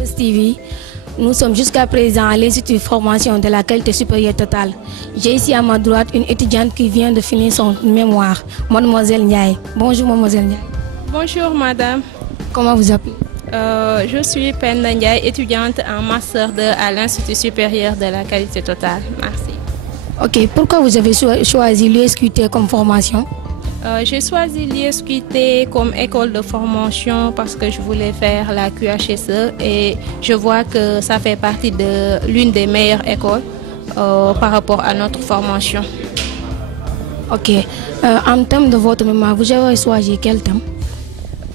Buzz TV. Nous sommes jusqu'à présent à l'Institut de formation de la qualité supérieure totale. J'ai ici à ma droite une étudiante qui vient de finir son mémoire, Mademoiselle Ndiaye. Bonjour Mademoiselle Ndiaye. Bonjour madame. Comment vous appelez? Je suis Penda Ndiaye, étudiante en Master 2 à l'Institut supérieur de la qualité totale. Merci. Ok, pourquoi vous avez choisi l'USQT comme formation? J'ai choisi l'ISQT comme école de formation parce que je voulais faire la QHSE et je vois que ça fait partie de l'une des meilleures écoles par rapport à notre formation. Ok. En termes de votre mémoire, vous avez choisi quel thème?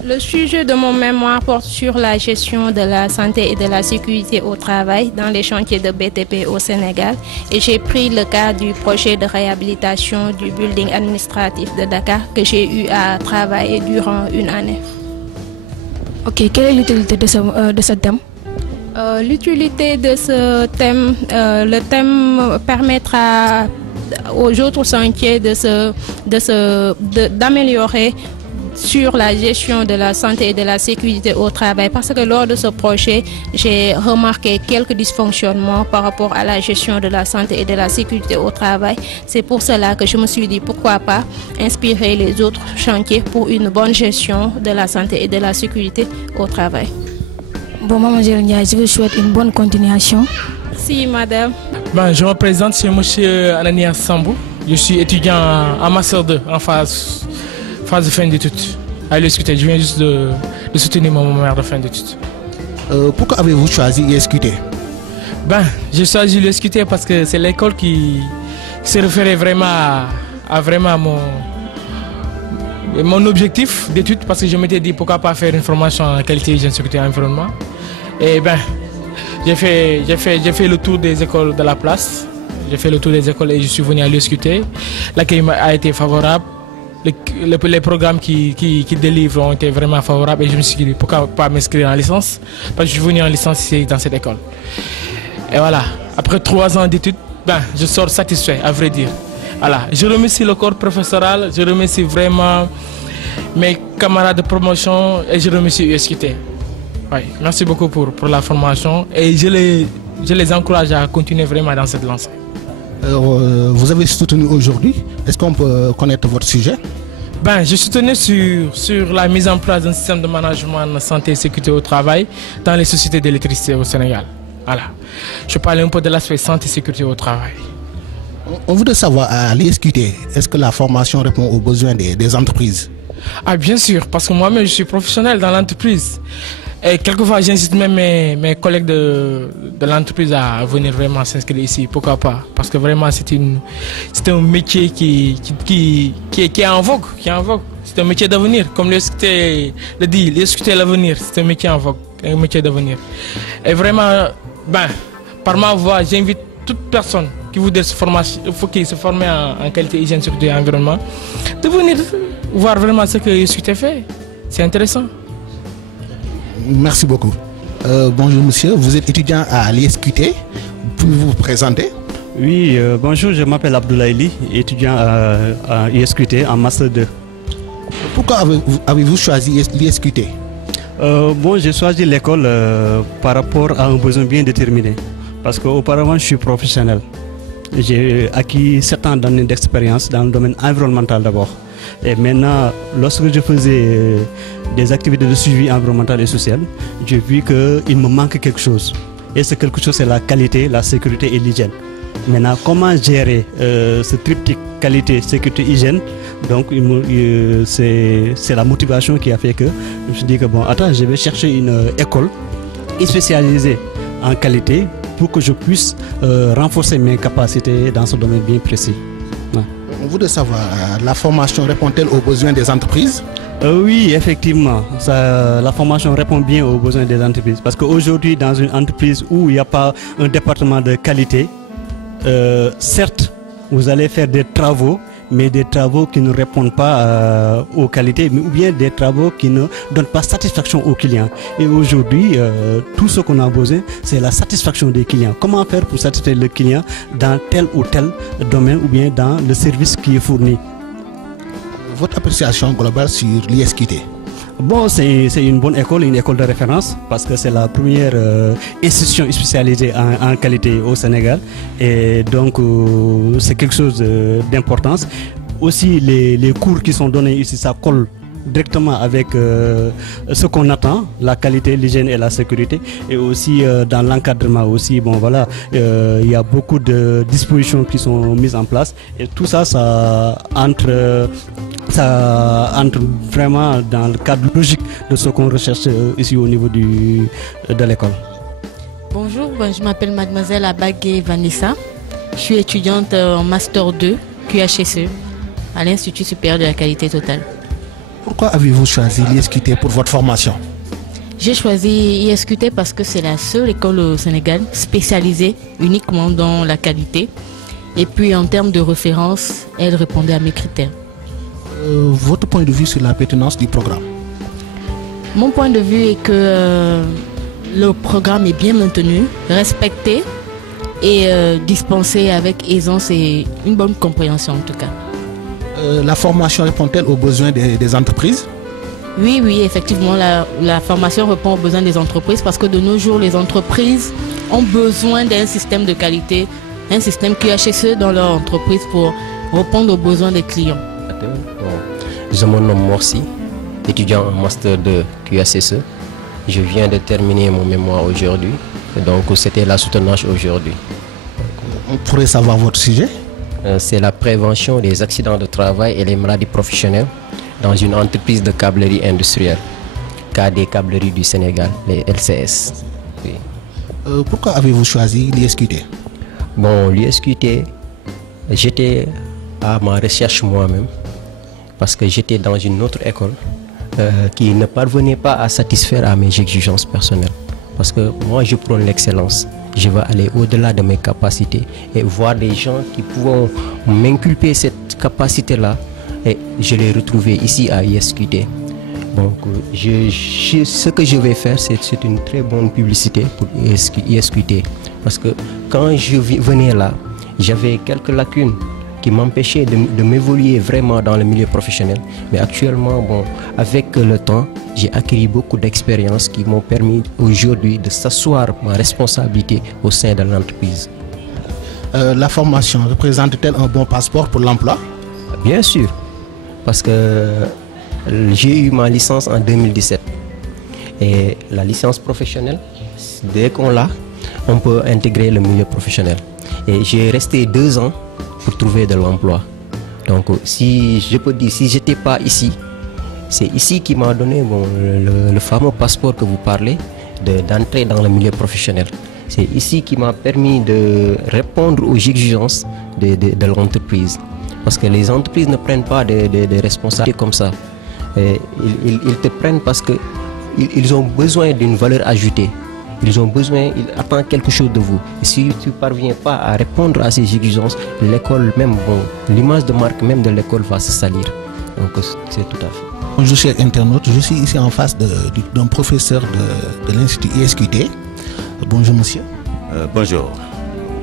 Le sujet de mon mémoire porte sur la gestion de la santé et de la sécurité au travail dans les chantiers de BTP au Sénégal et j'ai pris le cas du projet de réhabilitation du building administratif de Dakar que j'ai eu à travailler durant une année. Ok, quelle est l'utilité de ce thème? L'utilité de ce thème, le thème permettra aux autres chantiers d'améliorer sur la gestion de la santé et de la sécurité au travail parce que lors de ce projet, j'ai remarqué quelques dysfonctionnements par rapport à la gestion de la santé et de la sécurité au travail. C'est pour cela que je me suis dit pourquoi pas inspirer les autres chantiers pour une bonne gestion de la santé et de la sécurité au travail. Bon, Mademoiselle Ndiaye, je vous souhaite une bonne continuation. Merci madame. Je me présente, c'est M. Ananias Sambou. Je suis étudiant en Master 2 en phase de fin d'études à l'USQT. Je viens juste de soutenir mon mémoire de fin d'études. Pourquoi avez-vous choisi l'USQT? J'ai choisi l'USQT parce que c'est l'école qui se référait vraiment à mon objectif d'études parce que je m'étais dit pourquoi pas faire une formation en qualité, hygiène, sécurité et environnement. Et j'ai fait le tour des écoles de la place. J'ai fait le tour des écoles et je suis venu à l'USQT. L'accueil a été favorable. Les programmes qui délivrent ont été vraiment favorables et je me suis dit pourquoi pas m'inscrire en licence parce que je suis venu en licence ici dans cette école. Et voilà, après 3 ans d'études, je sors satisfait à vrai dire. Voilà, je remercie le corps professoral, je remercie vraiment mes camarades de promotion et je remercie USQT. Oui, merci beaucoup pour la formation et je les encourage à continuer vraiment dans cette lancée. Vous avez soutenu aujourd'hui. Est-ce qu'on peut connaître votre sujet? Je soutenais sur la mise en place d'un système de management santé et sécurité au travail dans les sociétés d'électricité au Sénégal. Voilà. Je parlais un peu de l'aspect santé et sécurité au travail. On voudrait savoir à l'ISQT, est-ce que la formation répond aux besoins des entreprises? Bien sûr, parce que moi-même je suis professionnel dans l'entreprise. Et quelquefois, j'incite même mes collègues de l'entreprise à venir vraiment s'inscrire ici. Pourquoi pas? Parce que vraiment, c'est un métier qui est en vogue. C'est un métier d'avenir. Comme l'USQT le dit, l'USQT est l'avenir. C'est un métier en vogue, un métier d'avenir. Et vraiment, par ma voix, j'invite toute personne qui voudrait se former en qualité, hygiène, sécurité et environnement de venir voir vraiment ce que l'USQT fait. C'est intéressant. Merci beaucoup. Bonjour monsieur, vous êtes étudiant à l'ISQT. Pouvez-vous vous présenter? Oui, bonjour, je m'appelle Abdoulaye, étudiant à l'ISQT en Master 2. Pourquoi avez-vous choisi l'ISQT? J'ai choisi l'école par rapport à un besoin bien déterminé. Parce qu'auparavant, je suis professionnel. J'ai acquis 7 ans d'années d'expérience dans le domaine environnemental d'abord. Et maintenant, lorsque je faisais des activités de suivi environnemental et social, j'ai vu qu'il me manque quelque chose. Et ce quelque chose, c'est la qualité, la sécurité et l'hygiène. Maintenant, comment gérer ce triptyque qualité, sécurité, hygiène? Donc, c'est la motivation qui a fait que je me suis dit que je vais chercher une école spécialisée en qualité pour que je puisse renforcer mes capacités dans ce domaine bien précis. On voudrait savoir, la formation répond-elle aux besoins des entreprises? Oui, effectivement, la formation répond bien aux besoins des entreprises. Parce qu'aujourd'hui, dans une entreprise où il n'y a pas un département de qualité, certes, vous allez faire des travaux, mais des travaux qui ne répondent pas aux qualités, ou bien des travaux qui ne donnent pas satisfaction aux clients. Et aujourd'hui, tout ce qu'on a besoin, c'est la satisfaction des clients. Comment faire pour satisfaire le client dans tel ou tel domaine, ou bien dans le service qui est fourni? Votre appréciation globale sur l'ISQT? Bon, c'est une bonne école, une école de référence, parce que c'est la première institution spécialisée en qualité au Sénégal. Et donc, c'est quelque chose d'importance. Aussi, les cours qui sont donnés ici, ça colle directement avec ce qu'on attend, la qualité, l'hygiène et la sécurité. Et aussi, dans l'encadrement aussi, bon voilà, il y a beaucoup de dispositions qui sont mises en place. Et tout ça, ça entre vraiment dans le cadre logique de ce qu'on recherche ici au niveau de l'école. Bonjour, je m'appelle mademoiselle Abagé Vanessa. Je suis étudiante en Master 2 QHSE à l'Institut supérieur de la qualité totale. Pourquoi avez-vous choisi l'ISQT pour votre formation? J'ai choisi ISQT parce que c'est la seule école au Sénégal spécialisée uniquement dans la qualité. Et puis en termes de référence, elle répondait à mes critères. Votre point de vue sur la pertinence du programme? Mon point de vue est que le programme est bien maintenu, respecté et dispensé avec aisance et une bonne compréhension en tout cas. La formation répond-elle aux besoins des entreprises? Oui, effectivement, la formation répond aux besoins des entreprises parce que de nos jours, les entreprises ont besoin d'un système de qualité, un système QHSE dans leur entreprise pour répondre aux besoins des clients. Je me nomme Morsi, étudiant en Master 2 QHSE. Je viens de terminer mon mémoire aujourd'hui, donc c'était la soutenance aujourd'hui. On pourrait savoir votre sujet? C'est la prévention des accidents de travail et les maladies professionnelles dans une entreprise de câblerie industrielle, KD Câblerie du Sénégal, les LCS. Oui. Pourquoi avez-vous choisi l'ISQT? Bon, l'ISQT, j'étais à ma recherche moi-même parce que j'étais dans une autre école qui ne parvenait pas à satisfaire à mes exigences personnelles. Parce que moi, je prône l'excellence. Je veux aller au-delà de mes capacités et voir des gens qui pourront m'inculper cette capacité-là. Et je l'ai retrouvé ici à ISQT. Donc, ce que je vais faire, c'est une très bonne publicité pour ISQT. Parce que quand je venais là, j'avais quelques lacunes qui m'empêchaient de m'évoluer vraiment dans le milieu professionnel. Mais actuellement, bon, avec le temps, j'ai acquis beaucoup d'expériences qui m'ont permis aujourd'hui de s'asseoir ma responsabilité au sein de l'entreprise. La formation représente-t-elle un bon passeport pour l'emploi? Bien sûr, parce que j'ai eu ma licence en 2017. Et la licence professionnelle, dès qu'on l'a, on peut intégrer le milieu professionnel. Et j'ai resté 2 ans pour trouver de l'emploi. Donc si je peux dire, si je n'étais pas ici, c'est ici qui m'a donné le fameux passeport que vous parlez, d'entrer dans le milieu professionnel. C'est ici qui m'a permis de répondre aux exigences de l'entreprise. Parce que les entreprises ne prennent pas des responsabilités comme ça. Et ils te prennent parce qu'ils ont besoin d'une valeur ajoutée. Ils attendent quelque chose de vous. Et si tu ne parviens pas à répondre à ces exigences, l'école même, l'image de marque même de l'école va se salir. Donc c'est tout à fait. Bonjour chers internautes, je suis ici en face d'un professeur de l'Institut ISQT. Bonjour monsieur. Bonjour.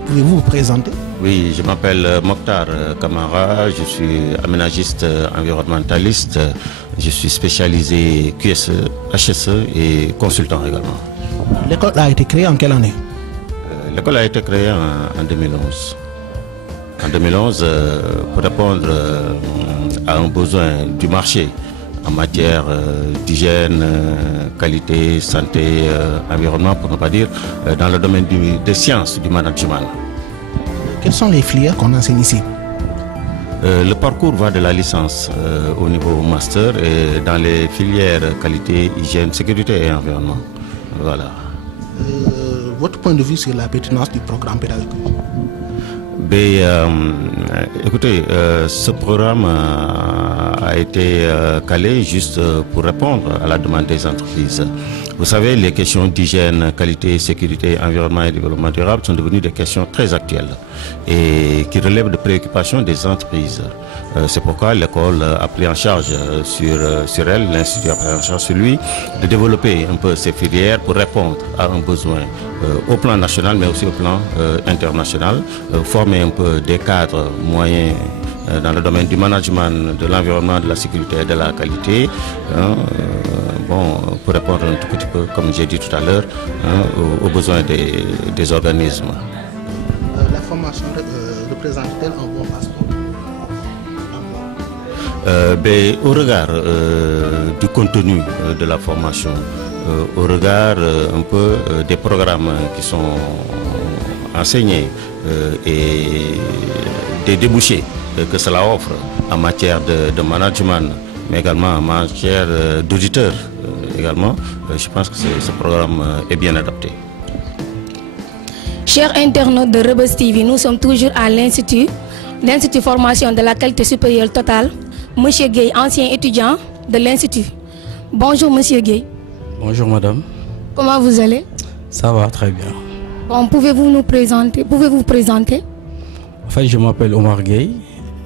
Pouvez-vous vous présenter? Oui, je m'appelle Mokhtar Kamara, je suis aménagiste environnementaliste, je suis spécialisé QSE, HSE et consultant également. L'école a été créée en quelle année? L'école a été créée en 2011. En 2011, pour répondre à un besoin du marché en matière d'hygiène, qualité, santé, environnement, pour ne pas dire, dans le domaine des sciences, du management. Quelles sont les filières qu'on enseigne ici? Le parcours va de la licence au niveau master et dans les filières qualité, hygiène, sécurité et environnement. Voilà. Votre point de vue sur la pertinence du programme pédagogique? Écoutez, ce programme a été calé juste pour répondre à la demande des entreprises. Vous savez, les questions d'hygiène, qualité, sécurité, environnement et développement durable sont devenues des questions très actuelles et qui relèvent de préoccupations des entreprises. C'est pourquoi l'école a pris en charge sur elle, l'Institut a pris en charge sur lui, de développer un peu ces filières pour répondre à un besoin au plan national mais aussi au plan international, former un peu des cadres moyens dans le domaine du management, de l'environnement, de la sécurité et de la qualité, pour répondre un tout petit peu, comme j'ai dit tout à l'heure, aux besoins des organismes. La formation représente-t-elle un bon passeport? Au regard du contenu de la formation, au regard un peu des programmes qui sont enseignés et des débouchés que cela offre en matière de management, mais également en matière d'auditeurs également, je pense que ce programme est bien adapté. Chers internautes de Rebus TV, nous sommes toujours à l'Institut formation de la qualité supérieure totale. Monsieur Gueye, ancien étudiant de l'Institut. Bonjour Monsieur Gueye. Bonjour madame. Comment vous allez? Ça va très bien. Bon, pouvez-vous vous présenter? En fait, je m'appelle Omar Gueye.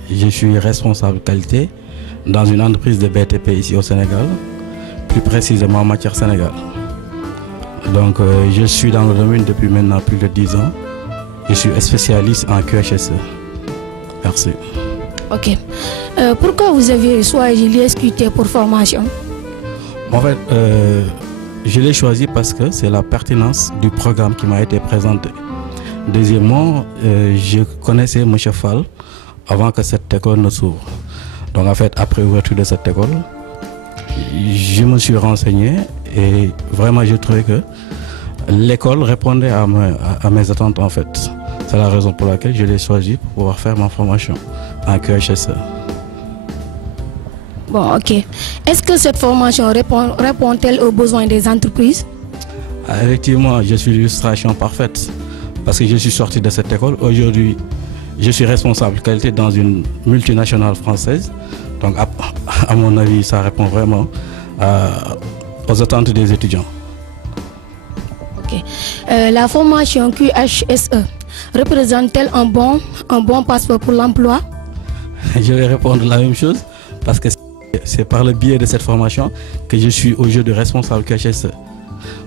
Je suis responsable qualité dans une entreprise de BTP ici au Sénégal, plus précisément en matière Sénégal. Donc, je suis dans le domaine depuis maintenant plus de 10 ans. Je suis spécialiste en QHSE. Merci. Ok. Pourquoi vous avez choisi l'ISQT pour formation? En fait, je l'ai choisi parce que c'est la pertinence du programme qui m'a été présenté. Deuxièmement, je connaissais M. Fall avant que cette école ne s'ouvre. Donc en fait, après l'ouverture de cette école, je me suis renseigné et vraiment je trouvais que l'école répondait à mes attentes en fait. C'est la raison pour laquelle je l'ai choisi pour pouvoir faire ma formation en QHSE. Bon, ok. Est-ce que cette formation répond-elle aux besoins des entreprises? Effectivement, je suis l'illustration parfaite parce que je suis sorti de cette école. Aujourd'hui, je suis responsable qualité dans une multinationale française. Donc, à mon avis, ça répond vraiment aux attentes des étudiants. Ok. La formation QHSE représente-t-elle un bon passeport pour l'emploi? Je vais répondre la même chose parce que c'est par le biais de cette formation que je suis aujourd'hui responsable QHSE.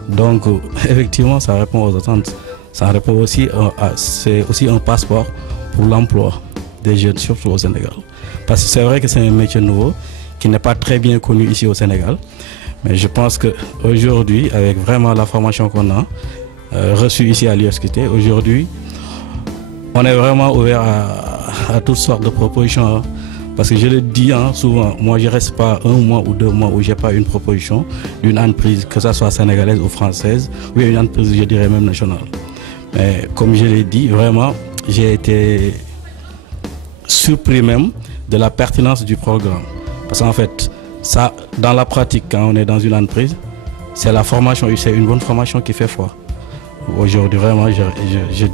Donc, effectivement, ça répond aux attentes. Ça répond aussi c'est aussi un passeport pour l'emploi des jeunes, surtout au Sénégal. Parce que c'est vrai que c'est un métier nouveau qui n'est pas très bien connu ici au Sénégal. Mais je pense qu'aujourd'hui, avec vraiment la formation qu'on a reçue ici à l'ISQT, aujourd'hui, on est vraiment ouvert à toutes sortes de propositions. Parce que je le dis souvent, moi je ne reste pas 1 mois ou 2 mois où je n'ai pas une proposition d'une entreprise, que ce soit sénégalaise ou française, ou une entreprise, je dirais même nationale. Mais comme je l'ai dit, vraiment, j'ai été surpris même de la pertinence du programme. Parce qu'en fait, ça, dans la pratique, quand on est dans une entreprise, c'est la formation, c'est une bonne formation qui fait foi. Aujourd'hui, vraiment, je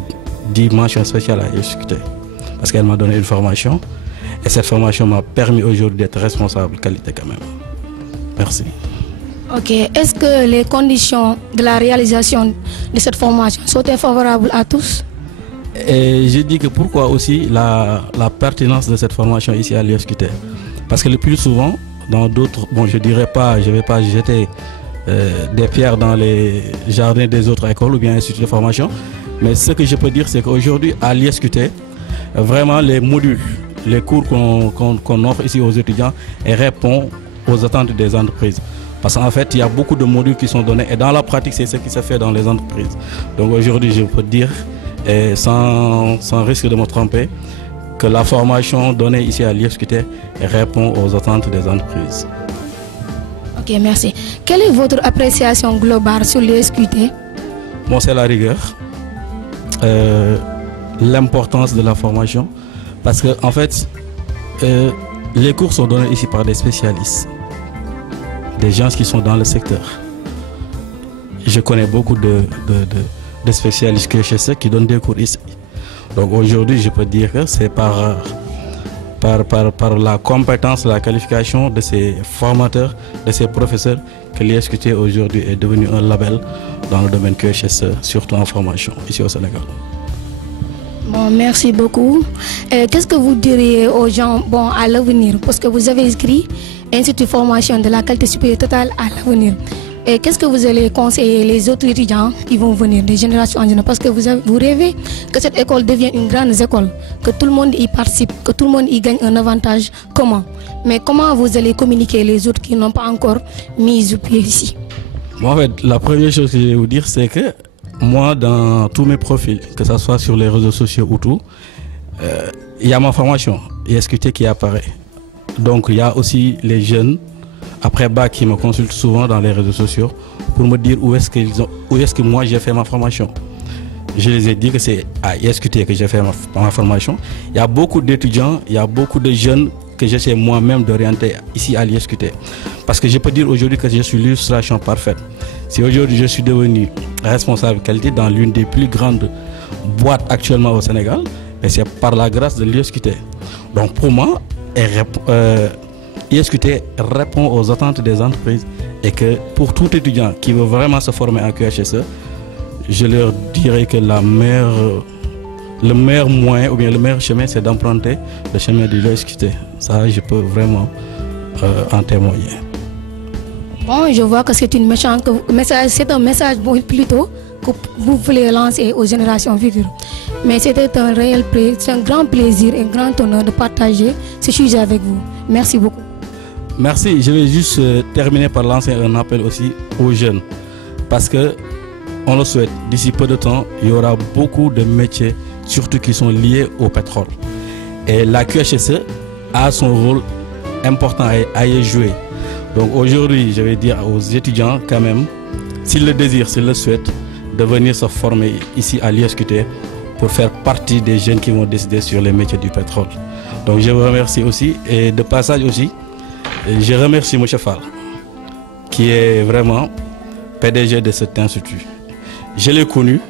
dis mention spéciale à l'ISQT parce qu'elle m'a donné une formation et cette formation m'a permis aujourd'hui d'être responsable qualité quand même. Merci. Ok. Est-ce que les conditions de la réalisation de cette formation sont favorables à tous? Et je dis que pourquoi aussi la pertinence de cette formation ici à l'ISQT. Parce que le plus souvent, dans d'autres, bon je dirais pas, je ne vais pas jeter des pierres dans les jardins des autres écoles ou bien instituts de formation, mais ce que je peux dire c'est qu'aujourd'hui à l'ISQT, vraiment les modules, les cours qu'on offre ici aux étudiants répondent aux attentes des entreprises. Parce qu'en fait, il y a beaucoup de modules qui sont donnés et dans la pratique, c'est ce qui se fait dans les entreprises. Donc aujourd'hui, je peux dire, et sans risque de me tromper, que la formation donnée ici à l'ISQT répond aux attentes des entreprises. Ok, merci. Quelle est votre appréciation globale sur l'ISQT? Bon, c'est la rigueur, l'importance de la formation, parce que en fait, les cours sont donnés ici par des spécialistes, des gens qui sont dans le secteur. Je connais beaucoup de spécialistes QHSE qui donnent des cours ici. Donc aujourd'hui, je peux dire que c'est par la compétence, la qualification de ces formateurs, de ces professeurs, que l'ISQT aujourd'hui est devenu un label dans le domaine QHSE, surtout en formation ici au Sénégal. Bon, merci beaucoup. Qu'est-ce que vous diriez aux gens à l'avenir? Parce que vous avez écrit Institut de formation de la qualité supérieure totale à l'avenir. Et qu'est-ce que vous allez conseiller les autres étudiants qui vont venir, des générations en général? Parce que vous rêvez que cette école devienne une grande école, que tout le monde y participe, que tout le monde y gagne un avantage commun. Mais comment vous allez communiquer les autres qui n'ont pas encore mis au pied ici? Moi, en fait, la première chose que je vais vous dire, c'est que moi, dans tous mes profils, que ce soit sur les réseaux sociaux ou tout, il y a ma formation ISQT qui apparaît. Donc, il y a aussi les jeunes après bac qui me consultent souvent dans les réseaux sociaux pour me dire où est-ce que moi j'ai fait ma formation. Je les ai dit que c'est à ISQT que j'ai fait ma formation. Il y a beaucoup d'étudiants, il y a beaucoup de jeunes que j'essaie moi-même d'orienter ici à l'ISQT. Parce que je peux dire aujourd'hui que je suis l'illustration parfaite. Si aujourd'hui je suis devenu responsable qualité dans l'une des plus grandes boîtes actuellement au Sénégal, c'est par la grâce de l'ISQT. Donc pour moi, ISQT répond aux attentes des entreprises et que pour tout étudiant qui veut vraiment se former en QHSE, je leur dirais que le meilleur moyen ou bien le meilleur chemin, c'est d'emprunter le chemin de l'ISQT. Ça, je peux vraiment en témoigner. Bon, je vois que c'est un message plutôt que vous voulez lancer aux générations futures. Mais c'était un réel plaisir, c'est un grand plaisir et un grand honneur de partager ce sujet avec vous. Merci beaucoup. Merci. Je vais juste terminer par lancer un appel aussi aux jeunes. Parce que, on le souhaite, d'ici peu de temps, il y aura beaucoup de métiers, surtout qui sont liés au pétrole. Et la QHSE a son rôle important à y jouer. Donc aujourd'hui, je vais dire aux étudiants quand même, s'ils le désirent, s'ils le souhaitent, de venir se former ici à l'ISQT pour faire partie des jeunes qui vont décider sur les métiers du pétrole. Donc je vous remercie aussi et de passage aussi, je remercie M. Fall qui est vraiment PDG de cet institut. Je l'ai connu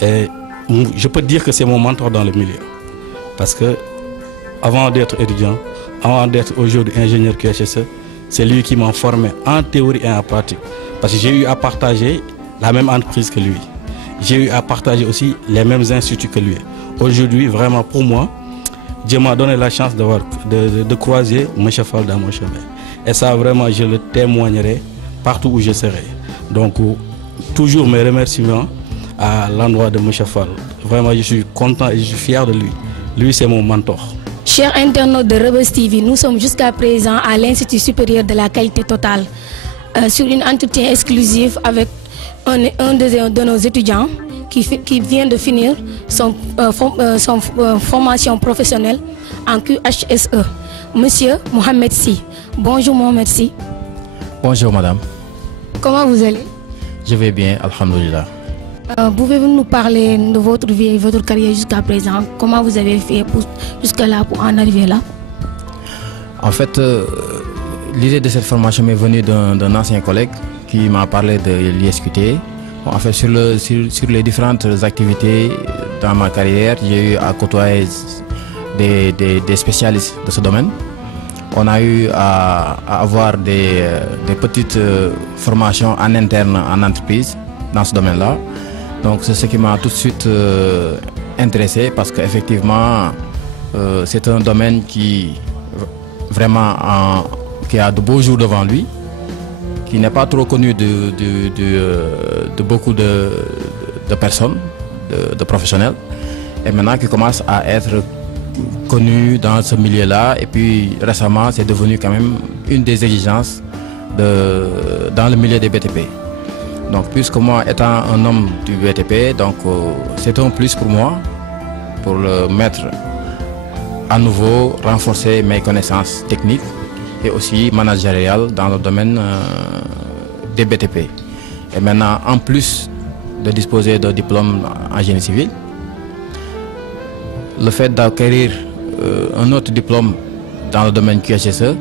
et je peux dire que c'est mon mentor dans le milieu. Parce que avant d'être étudiant, avant d'être aujourd'hui ingénieur QHSE, c'est lui qui m'a formé en théorie et en pratique. Parce que j'ai eu à partager la même entreprise que lui. J'ai eu à partager aussi les mêmes instituts que lui. Aujourd'hui, vraiment pour moi, Dieu m'a donné la chance de croiser M. Fall dans mon chemin. Et ça, vraiment, je le témoignerai partout où je serai. Donc, toujours mes remerciements à l'endroit de M. Fall. Vraiment, je suis content et je suis fier de lui. Lui, c'est mon mentor. Chers internautes de Rebus TV, nous sommes jusqu'à présent à l'Institut supérieur de la qualité totale sur une entretien exclusive avec un de nos étudiants qui vient de finir son formation professionnelle en QHSE, Monsieur Mohamed Sy. Bonjour Mohamed Sy. Bonjour madame. Comment vous allez? Je vais bien, alhamdoulilah. Pouvez-vous nous parler de votre vie et votre carrière jusqu'à présent? Comment vous avez fait jusqu'à là pour en arriver là? En fait, l'idée de cette formation m'est venue d'un ancien collègue qui m'a parlé de l'ISQT. En fait, sur les différentes activités dans ma carrière, j'ai eu à côtoyer des spécialistes de ce domaine. On a eu à avoir des petites formations en interne en entreprise dans ce domaine-là. Donc c'est ce qui m'a tout de suite intéressé parce qu'effectivement c'est un domaine qui vraiment qui a de beaux jours devant lui, qui n'est pas trop connu de beaucoup de personnes, de professionnels, et maintenant qui commence à être connu dans ce milieu-là. Et puis récemment c'est devenu quand même une des exigences dans le milieu des BTP. Donc puisque moi étant un homme du BTP, donc c'est un plus pour moi pour le mettre à nouveau, renforcer mes connaissances techniques et aussi managériales dans le domaine des BTP. Et maintenant, en plus de disposer de diplôme en génie civil, le fait d'acquérir un autre diplôme dans le domaine QHSE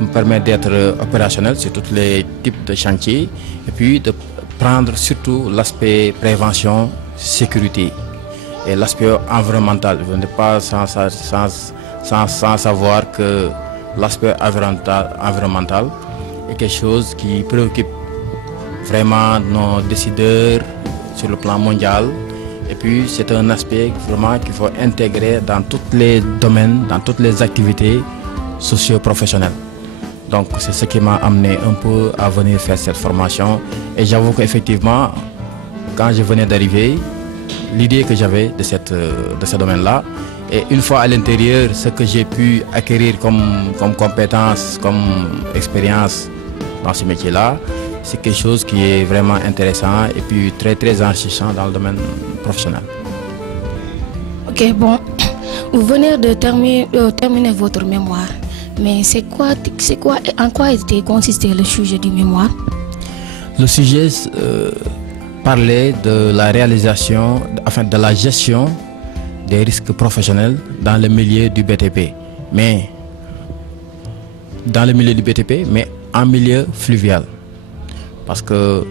me permet d'être opérationnel sur tous les types de chantiers et puis de prendre surtout l'aspect prévention, sécurité et l'aspect environnemental. Je n'ai pas sans savoir que l'aspect environnemental est quelque chose qui préoccupe vraiment nos décideurs sur le plan mondial. Et puis c'est un aspect vraiment qu'il faut intégrer dans tous les domaines, dans toutes les activités socio-professionnelles. Donc c'est ce qui m'a amené un peu à venir faire cette formation. Et j'avoue qu'effectivement, quand je venais d'arriver, l'idée que j'avais de ce domaine-là, et une fois à l'intérieur, ce que j'ai pu acquérir comme compétences, comme expérience dans ce métier-là, c'est quelque chose qui est vraiment intéressant et puis très très enrichissant dans le domaine professionnel. Ok, bon, vous venez de terminer votre mémoire, mais en quoi était consisté le sujet du mémoire? Le sujet parlait de la réalisation, enfin de la gestion des risques professionnels dans le milieu du BTP, mais en milieu fluvial. Parce que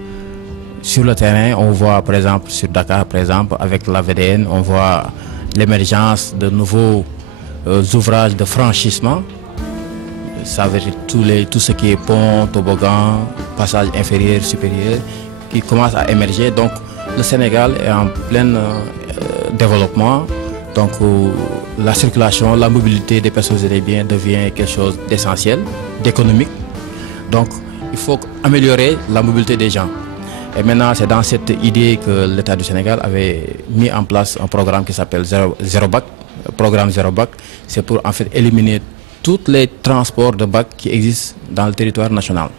sur le terrain, on voit par exemple sur Dakar, par exemple, avec la VDN, on voit l'émergence de nouveaux ouvrages de franchissement. Ça veut dire tout ce qui est pont, toboggan, passage inférieur, supérieur, qui commence à émerger. Donc le Sénégal est en plein développement. Donc la circulation, la mobilité des personnes et des biens devient quelque chose d'essentiel, d'économique. Donc il faut améliorer la mobilité des gens. Et maintenant, c'est dans cette idée que l'État du Sénégal avait mis en place un programme qui s'appelle Zéro Bac. Le programme Zéro Bac, c'est pour en fait éliminer tous les transports de bac qui existent dans le territoire national.